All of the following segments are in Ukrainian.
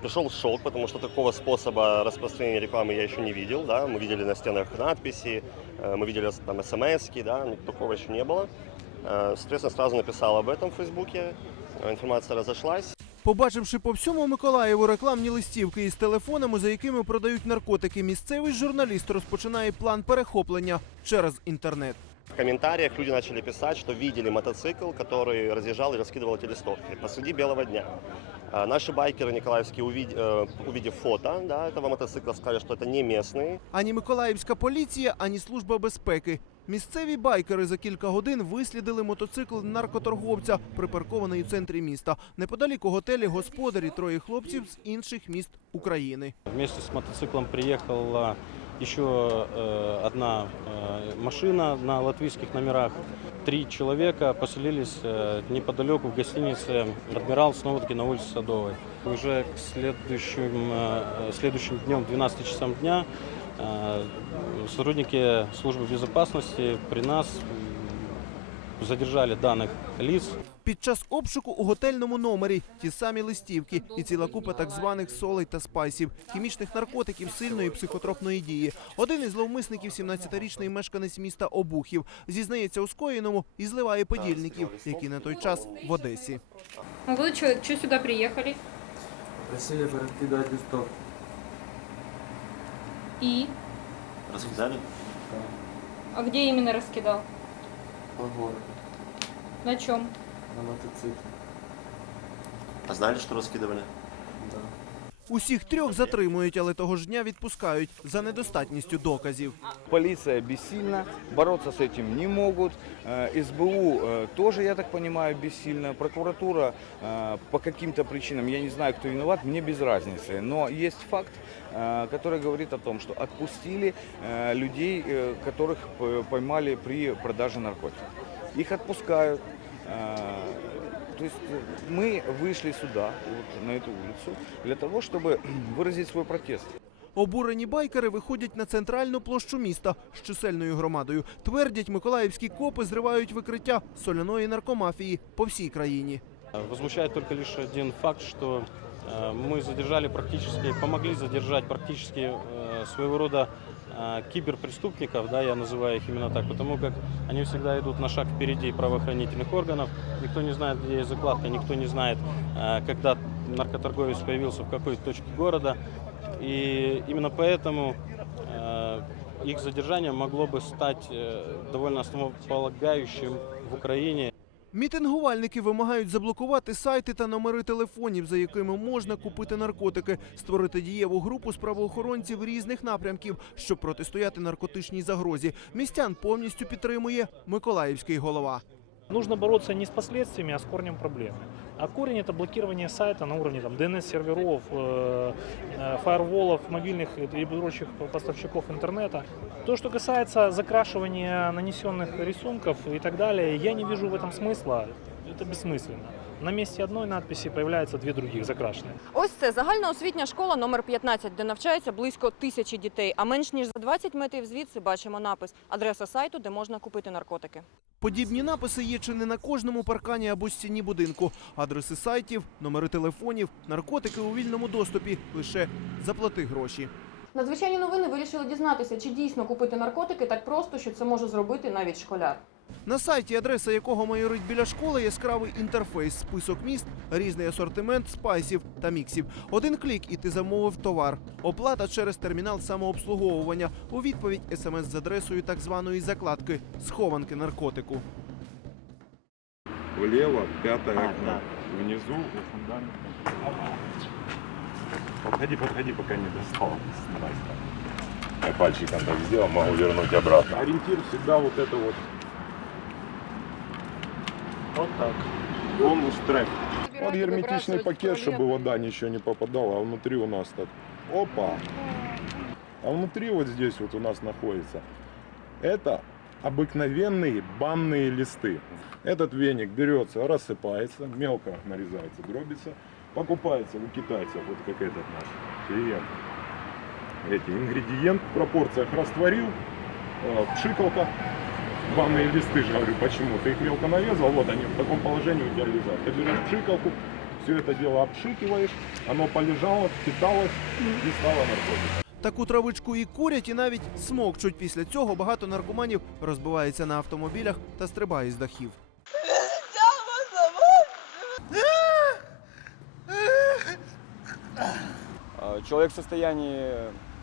Пришел шок, потому что такого способа распространения рекламы я еще не видел. Да? Мы видели на стенах надписи, э, мы видели там смс да? но такого еще не было. Э, Соответственно, сразу написал об этом в Фейсбуке, Э, информация разошлась. Побачивши по всьому Миколаєву рекламні листівки із телефонами, за якими продають наркотики, місцевий журналіст розпочинає план перехоплення через інтернет. В комментариях люди начали писать, что видели мотоцикл, который разъезжал и раскидывал эти листовки посреди белого дня. А Наши байкеры николаевские, увид- э, увидев фото да, этого мотоцикла, сказали, что это не местный. Ані Миколаївська поліція, ані служба безпеки. Місцеві байкери за кілька годин вислідили мотоцикл наркоторговця, припаркований у центрі міста. Неподалік у готелі господарі троє хлопців з інших міст України. Вместе с мотоциклом приехала еще э, одна э, машина на латвийских номерах. Три человека поселились э, неподалеку в гостинице «Адмирал» снова-таки на улице Садовой. Уже к следующим, следующим днем, 12 часам дня, сотрудники службы безопасности при нас задержали данных лиц, Під час обшуку у готельному номері ті самі листівки і ціла купа так званих солей та спайсів, хімічних наркотиків сильної психотропної дії. Один із зловмисників, 17-річний мешканець міста Обухів, зізнається у скоєному і зливає подільників, які на той час в Одесі. А вы что, что сюда приехали? Просили пораскидать листовки. И? Раскидали? А где именно раскидал? По городу. На чем? На мотоцикле. А знали, что раскидывали? Да. Усіх трьох затримують, але того ж дня відпускають за недостатністю доказів. Полиция бессильна, бороться с этим не могут. Э, СБУ э, тоже, я так понимаю, бессильна. Прокуратура э, по каким-то причинам, я не знаю, кто виноват, мне без разницы. Но есть факт, э, который говорит о том, что отпустили э, людей, э, которых п- поймали при продаже наркотиков. Их отпускают. Э, То есть э, мы вышли сюда, вот, на эту улицу, для того, чтобы выразить свой протест. Обурені байкери виходять на центральну площу міста з чисельною громадою. Твердять, миколаївські копи зривають викриття соляної наркомафії по всій країні. Возмущает только лишь один факт, что э, мы задержали практически, помогли задержать практически э, своего рода э, Киберпреступников, да, я называю их именно так, потому как они всегда идут на шаг впереди правоохранительных органов. Никто не знает, где есть закладка, никто не знает, э, когда наркоторговец появился в какой точке города. И именно поэтому э, их задержание могло бы стать э, довольно основополагающим в Украине Мітингувальники вимагають заблокувати сайти та номери телефонів, за якими можна купити наркотики, створити дієву групу з правоохоронців різних напрямків, щоб протистояти наркотичній загрозі. Містян повністю підтримує Миколаївський голова. Нужно бороться не с последствиями, а с корнем проблемы. А корень это блокирование сайта на уровне там, DNS-серверов, э, э, фаерволов, мобильных и прочих поставщиков интернета. То, что касается закрашивания нанесенных рисунков и так далее, я не вижу в этом смысла. Это бессмысленно. На месте одной надписи появляются две других закрашенные. Ось це загальноосвітня школа номер 15, де навчається близько тисячі дітей. А менш ніж за 20 метрів звідси бачимо напис адреса сайту, де можна купити наркотики. Подібні написи є чи не на кожному паркані або стіні будинку. Адреси сайтів, номери телефонів, наркотики у вільному доступі. Лише заплати гроші. Надзвичайні новини вирішили дізнатися, чи дійсно купити наркотики так просто, що це може зробити навіть школяр. На сайті, адреса якого майорить біля школи, яскравий інтерфейс, список міст, різний асортимент спайсів та міксів. Один клік і ти замовив товар. Оплата через термінал самообслуговування. У відповідь смс з адресою так званої закладки схованки наркотику. Влево, пятое окно. Внизу. Подходи, подходи, пока не достал. Я пальчиком так сделал, могу вернуть обратно. Ориентир всегда вот это вот. Вот так. Бонус трек. Вот герметичный пакет, чтобы вода ничего не попадала, а внутри у нас так. Опа. А внутри вот здесь вот у нас находится. Это обыкновенные банные листы. Этот веник берется, рассыпается, мелко нарезается, дробится, покупается у китайцев, вот как этот наш клиент. Эти ингредиент в пропорциях растворил, э, пшикалка, банные листы же, говорю, почему? Ты их мелко нарезал, вот они в таком положении у тебя лежат. Ты берешь пшикалку, все это дело обшикиваешь, оно полежало, впиталось и стало наркотиком. Таку травичку і курять, і навіть смокчуть. Після цього багато наркоманів розбивається на автомобілях та стрибає з дахів. А, Человек в состоянии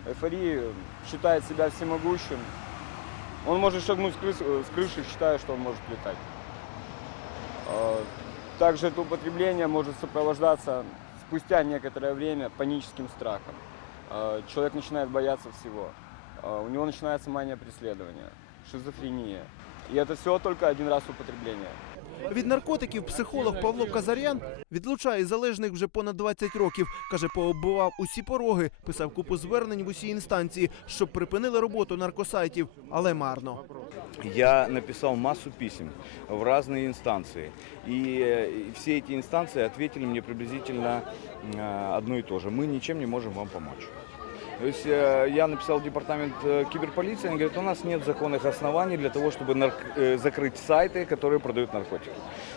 эйфории считает себя всемогущим. Он может шагнуть с крыши, с крыши, считая, что он может летать. А, Также это употребление может сопровождаться спустя некоторое время паническим страхом. А, Человек начинает бояться всего. А, У него начинается мания преследования, шизофрения. И это все только один раз употребления. Від наркотиків психолог Павло Казарян відлучає залежних вже понад 20 років. Каже, пооббивав усі пороги, писав купу звернень в усі інстанції, щоб припинили роботу наркосайтів, але марно. Я написал массу писем в разные инстанции. И э, и все эти инстанции ответили мне приблизительно э, одно и то же. Мы ничем не можем вам помочь. То есть э, я написал в департамент э, киберполиции, они говорят, у нас нет законных оснований для того, чтобы нарк- э, закрыть сайты, которые продают наркотики.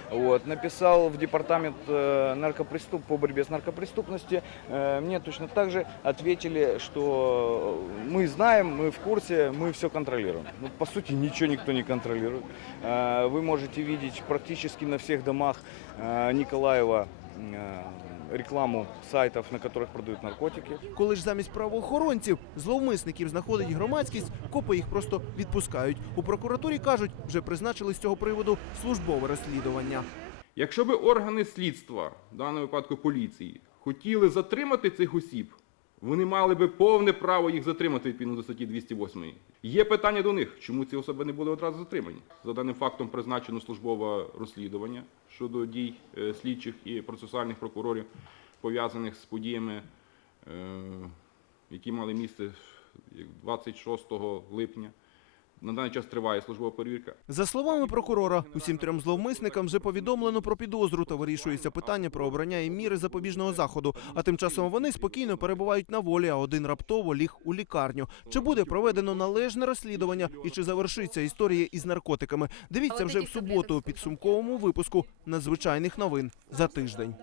Вот. Написал в департамент наркопреступ по борьбе с наркопреступностью. Мне точно так же ответили, что мы знаем, мы в курсе, мы все контролируем. Ну, по сути, ничего никто не контролирует. Вы можете видеть практически на всех домах Николаева рекламу сайтов, на которых продают наркотики. Коли ж замість правоохоронців зловмисників знаходить громадськість, копи їх просто відпускають. У прокуратурі кажуть, вже призначили з цього приводу службове розслідування. Якщо би органи слідства, в даному випадку поліції, хотіли затримати цих осіб, вони мали би повне право їх затримати відповідно до статті 208. Є питання до них, чому ці особи не були одразу затримані. За даним фактом призначено службове розслідування щодо дій е, слідчих і процесуальних прокурорів, пов'язаних з подіями, е, які мали місце 26 липня. На даний час триває службова перевірка. За словами прокурора, усім трьом зловмисникам вже повідомлено про підозру та вирішується питання про обрання і міри запобіжного заходу. А тим часом вони спокійно перебувають на волі, а один раптово ліг у лікарню. Чи буде проведено належне розслідування і чи завершиться історія із наркотиками? Дивіться вже в суботу у підсумковому випуску надзвичайних новин за тиждень.